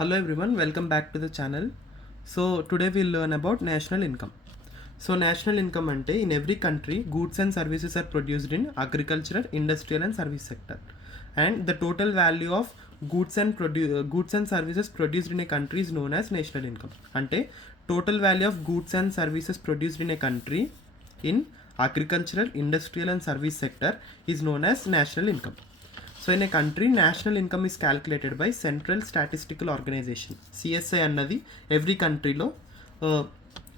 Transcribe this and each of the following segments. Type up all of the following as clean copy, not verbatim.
Hello everyone, welcome back to the channel. So today we'll learn about national income. So national income ante in every country goods and services are produced in agricultural, industrial and service sector, and the total value of goods and services produced in a country is known as national income. Ante total value of goods and services produced in a country in agricultural, industrial and service sector is known as national income. So in a country, national income is calculated by Central Statistical Organization. CSI అన్నది every కంట్రీలో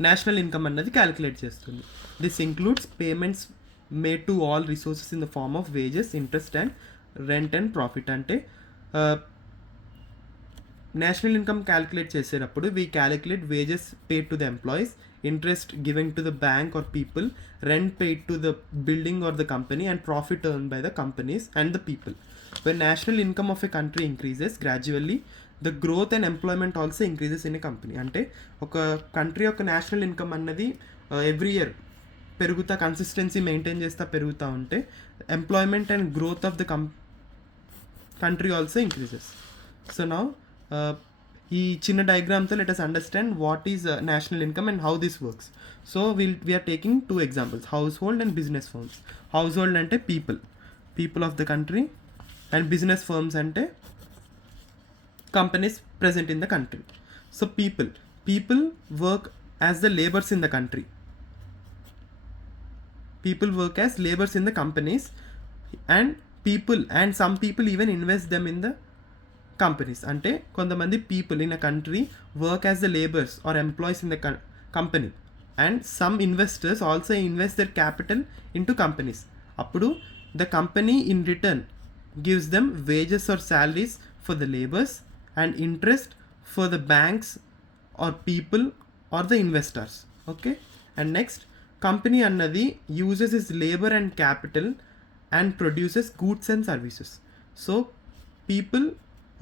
national income అన్నది calculate చేస్తుంది. This includes payments made to all resources in the form of wages, interest and rent and profit. అంటే national income calculate చేసేటప్పుడు we calculate wages paid to the employees, interest given to the bank or people, rent paid to the building or the company, and profit earned by the companies and the people. When national income of a country increases gradually, the growth and employment also increases in a company. అంటే ఒక country యొక్క national income అన్నది every year పెరుగుతా, consistency maintain చేస్తా పెరుగుతూ ఉంటే employment and growth of the country also increases. So now ఈ చిన్న డయాగ్రామ్తో let us understand what is national income and how this works. So we're taking two examples, household and business firms. Household అంటే people of the country, and business firms అంటే companies present in the country. So people work as the laborers in the country. People work as laborers in the companies, and some people even invest them in the companies. అంటే కొంతమంది people in a country work as the labours or employees in the company, and some investors also invest their capital into companies. అప్పుడు the company in return gives them wages or salaries for the labours and interest for the banks or people or the investors. Okay, and next company అన్నది uses is labour and capital and produces goods and services. So people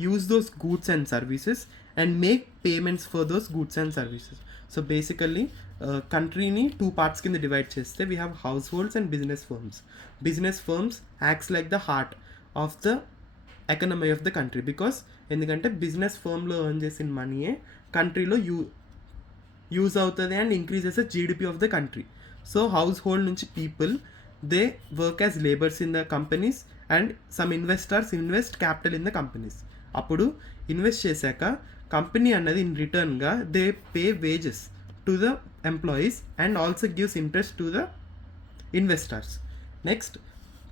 use those goods and services and make payments for those goods and services. So basically countryni two parts కింద డివైడ్ చేస్తే we have households and business firms. Business firms acts like the heart of the economy of the country, because ఎందుకంటే business ఫర్మ్లో earn చేసిన మనీయే కంట్రీలో use అవుతుంది and increases the GDP of the country. So household నుంచి people they work as labours in the companies, and some investors invest capital in the companies. అప్పుడు ఇన్వెస్ట్ చేశాక కంపెనీ అన్నది ఇన్ రిటర్న్గా they pay wages to the employees and also gives interest to the investors. Next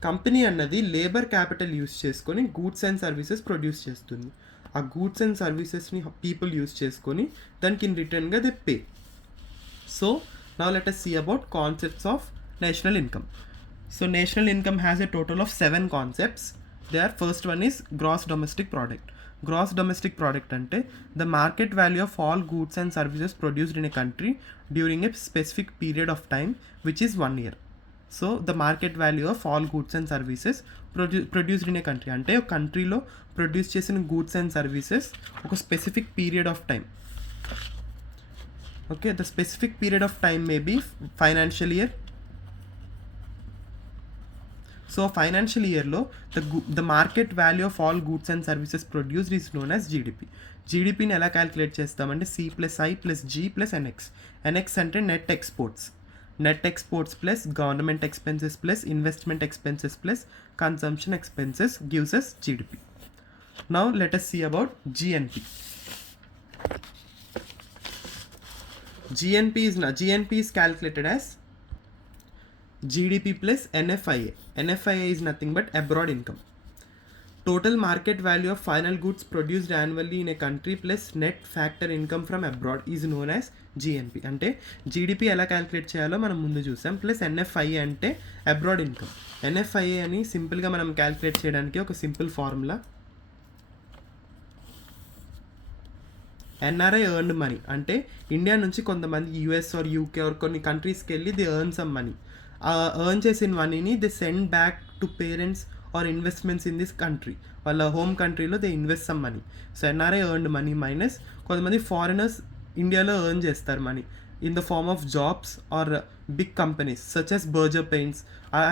company అన్నది labour capital use చేసుకొని goods and services produce చేస్తుంది. ఆ goods and సర్వీసెస్ని పీపుల్ యూస్ చేసుకొని దానికి ఇన్ రిటర్న్గా they pay. So now let us see about concepts of national income. So national income has a total of 7 concepts. There first one is gross domestic product. Gross domestic product ante the market value of all goods and services produced in a country during a specific period of time, which is 1 year. So the market value of all goods and services produced in a country ante ఒక కంట్రీలో produce చేసిన goods and services ఒక specific period of time. Okay, the specific period of time may be financial year. So financial ఇయర్లో the market value of all goods and services produced is known as GDP. జీడిపిని ఎలా calculate చేస్తామంటే C+I+G+NX. NX అంటే net exports plus government expenses plus investment expenses plus consumption expenses gives us GDP. Now let us see about GNP. GNP is calculated as GDP plus NFIA. NFIA is nothing but abroad income. Total market value of final goods produced annually in a country plus net factor income from abroad is known as GNP. అంటే GDP ఎలా calculate చేయాలో మనం ముందు చూసాం. Plus NFIA అంటే abroad income. NFIA అని సింపుల్గా మనం క్యాలిక్యులేట్ చేయడానికి ఒక simple formula, NRI earned money. అంటే ఇండియా నుంచి కొంతమంది యూఎస్ ఆర్ యూకే ఆర్ కొన్ని కంట్రీస్కి వెళ్ళి they earn some money. Earn చేసిన మనీని they send back to parents or investments in this country. వాళ్ళ హోమ్ కంట్రీలో they invest some money. So NRI earned money minus కొంతమంది ఫారినర్స్ ఇండియాలో ఎర్న్ చేస్తారు money in the form of jobs or big companies such as Berger Paints.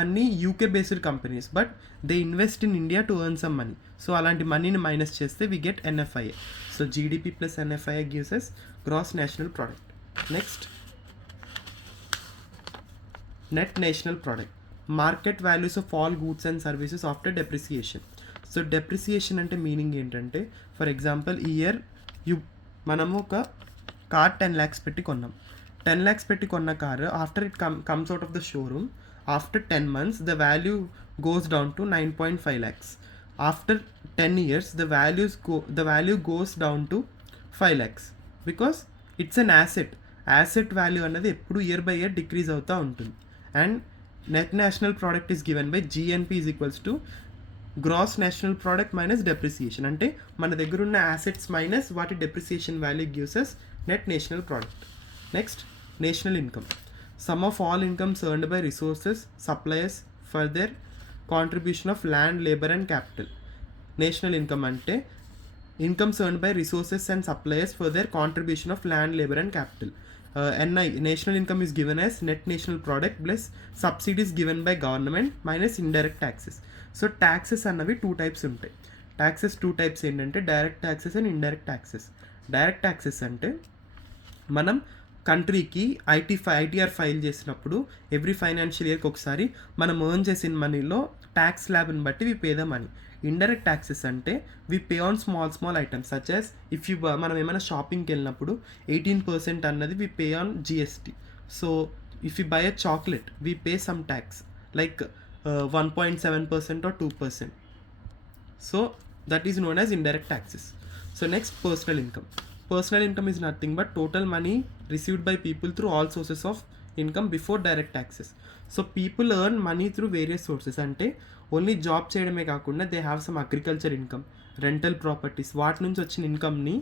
అన్నీ UK based companies, but they invest in India to earn some money. So అలాంటి మనీని minus చేస్తే we get NFIA. So GDP plus NFIA gives us gross national product. Next net national product, market values of all goods and services after depreciation. So depreciation అంటే meaning ఏంటంటే, for example ఈ year మనము ఒక కార్ 10 lakhs పెట్టి కొన్నాం. 10 lakhs పెట్టి కొన్న car after it comes out of the showroom, after 10 months the value goes down to 9.5 lakhs. After 10 years the value goes down to 5 lakhs because it's an asset value అన్నది ఎప్పుడు year by year decrease అవుతూ ఉంటుంది. And net national product is given by GNP is equals to gross national product minus depreciation. అంటే మన దగ్గర ఉన్న assets minus వాటి depreciation value gives us net national product. Next national income, sum of all incomes earned by resources suppliers for their contribution of land, labour and capital. National income అంటే incomes earned by resources and suppliers for their contribution of land, labour and capital. NI, national income is given as net national product plus subsidies given by government minus indirect taxes. So taxes అన్నవి 2 types ఉంటాయి. Taxes 2 types ఏంటంటే direct taxes and indirect taxes. Direct taxes అంటే మనం కంట్రీకి ITR file చేసినప్పుడు every financial ఇయర్కి ఒకసారి మనం ఎర్న్ చేసిన మనీలో ట్యాక్స్ స్లాబ్ని బట్టి we pay the money. Indirect taxes అంటే we pay on small items such as if you మనం ఏమైనా షాపింగ్కి వెళ్ళినప్పుడు 18% అన్నది we pay on GST. So if you buy a chocolate we pay some tax like 1.7% or 2%. So that is known as indirect taxes. So next personal income. Personal income is nothing but total money received by people through all sources of income before direct taxes. So people earn money through various sources. అంటే only job చేయడమే కాకుండా they have some agriculture income, rental properties, వాటి నుంచి వచ్చిన ఇన్కమ్ని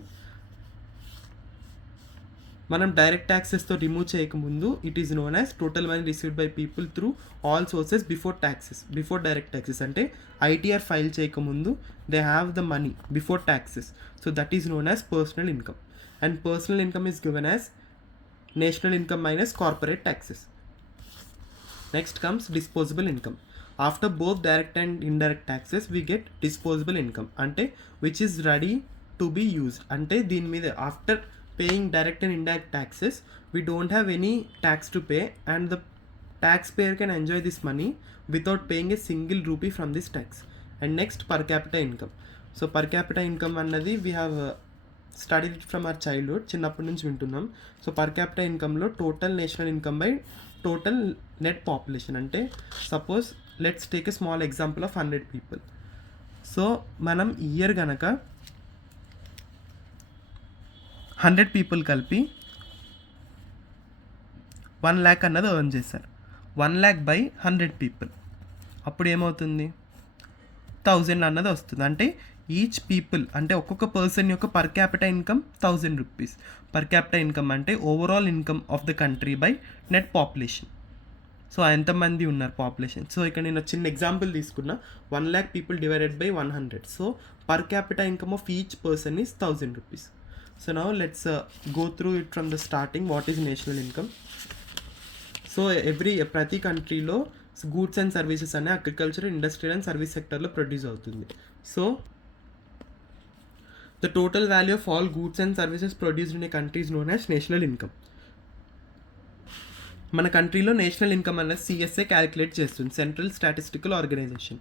మనం direct ట్యాక్సెస్తో remove చేయకముందు it is known as total money received by people through all sources before direct taxes. అంటే ITR ఫైల్ చేయకముందు they have the money before taxes. So that is known as personal income. And personal income is given as national income minus corporate taxes. Next comes disposable income. After both direct and indirect taxes we get disposable income, అంటే which is ready to be used. అంటే దీని మీద after paying direct and indirect taxes we don't have any tax to pay and the taxpayer can enjoy this money without paying a single rupee from this tax. And next per capita income. So per capita income annadi we have studied it from our childhood, చిన్నప్పటి నుంచి వింటున్నాం. So per capita income లో total national income by total net population. అంటే suppose let's take a small example of 100 people. So మనం ఇయర్ గనక 100 people కలిపి 1 lakh అన్నది ఎర్న్ చేశారు. 1 lakh by 100 people అప్పుడు ఏమవుతుంది, 1000 అన్నది వస్తుంది. అంటే ఈచ్ పీపుల్ అంటే ఒక్కొక్క పర్సన్ యొక్క per capital income 1000 rupees. Per capital income అంటే overall income of the country by net population. So ఎంతమంది ఉన్నారు పాపులేషన్. సో ఇక్కడ నేను చిన్న ఎగ్జాంపుల్ తీసుకున్నా, 1 lakh people divided by 100. So per capital income of each person is 1000 rupees. So now let's go through it from the starting. What is national income? So ప్రతి కంట్రీలో goods and services అనే agriculture, industrial and service సెక్టర్లో produce అవుతుంది. So the total value of all goods and services produced in a country is known as national income. మన కంట్రీలో national income అనేది CSA calculate చేస్తుంది, central statistical organisation.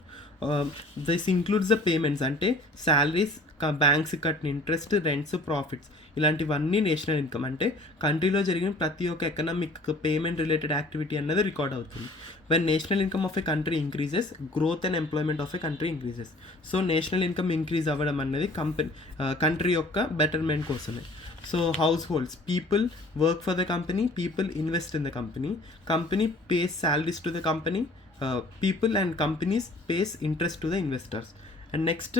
This includes the payments, అంటే salaries, banks కట్టిన interest, rents, profits, ఇలాంటివన్నీ national income. అంటే కంట్రీలో జరిగిన ప్రతి ఒక్క ఎకనామిక్ పేమెంట్ రిలేటెడ్ యాక్టివిటీ అన్నది రికార్డ్ అవుతుంది. When national income of a country increases, growth and employment of a country increases. So national income increase అవ్వడం అనేది కంట్రీ యొక్క బెటర్మెంట్ కోసమే. So households, people work for the company, people invest in the company pays salaries to the company, people and companies pays interest to the investors. And next,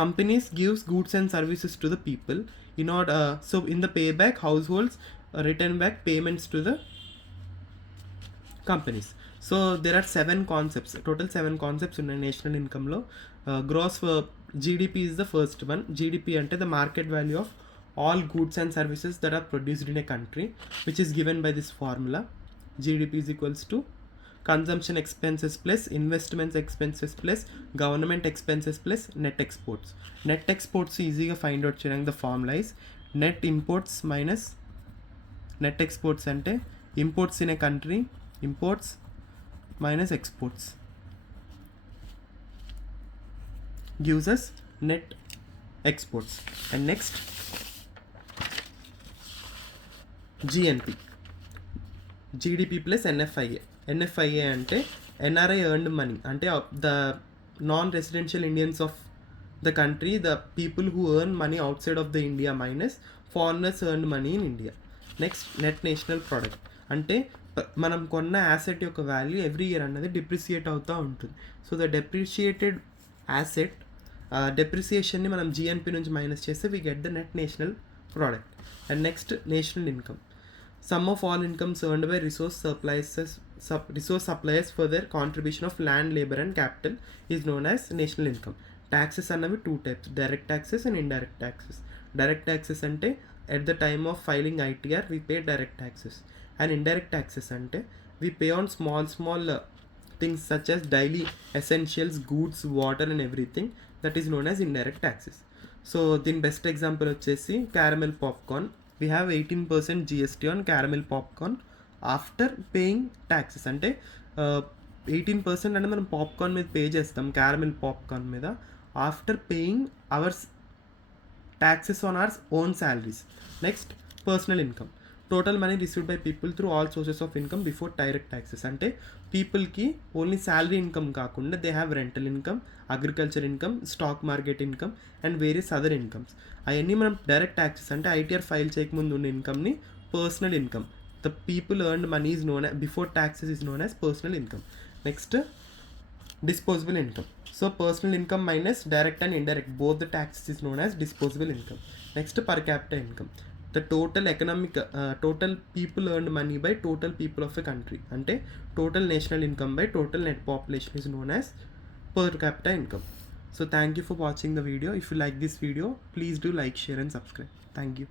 companies gives goods and services to the people in order, so in the payback households return back payments to the companies. So there are 7 concepts, total 7 concepts in national income lo. Gross GDP is the first one. GDP ante the market value of all goods and services that are produced in a country, which is given by this formula. GDP is equals to consumption expenses plus investments expenses plus government expenses plus net exports. Net exports ఈజీగా find out చేయడానికి the formula is net imports minus net exports అంటే imports in a country imports minus exports gives us net exports. And next GNP GDP plus NFIA. NFIA అంటే NRI earned money అంటే the non-residential Indians of the country, the people who earn money outside of the India minus foreigners earned money in India. Next net national product అంటే మనం కొన్న యాసెట్ యొక్క value every year అన్నది డిప్రిసియేట్ అవుతూ ఉంటుంది. So the డెప్రిషియేటెడ్ యాసెట్ డెప్రిసియేషన్ని మనం జిఎన్పి నుంచి మైనస్ చేస్తే we get the net national product. And next national income. Sum of all incomes earned by resource suppliers for their contribution of land, labour and capital is known as national income. Taxes అన్నవి 2 types, direct taxes and indirect taxes. Direct taxes అంటే at the time of filing ITR we pay direct taxes, and indirect taxes ante we pay on small things such as daily essentials, goods, water and everything, that is known as indirect taxes. So the best example vachesi caramel popcorn, we have 18% GST on caramel popcorn after paying taxes. Ante 18% అంటే మనం పాప్కార్న్ మీద pay చేస్తాం, caramel popcorn మీద, after paying our taxes on our own salaries. Next, personal income. Total money received by people through all sources of income before direct taxes. అంటే పీపుల్కి only salary income కాకుండా they have rental income, agriculture income, stock market income and various other incomes. అవన్నీ మనం direct taxes అంటే ITR file చేయకముందు ఉన్న ఇన్కమ్ని personal income. The people earned money is known before taxes is known as personal income. Next, disposable income. So personal income minus direct and indirect, both the taxes is known as disposable income. Next, per capita income. The total economic total people earned money by total people of a country. Ante total national income by total net population is known as per capita income. So thank you for watching the video. If you like this video, please do like, share and subscribe. Thank you.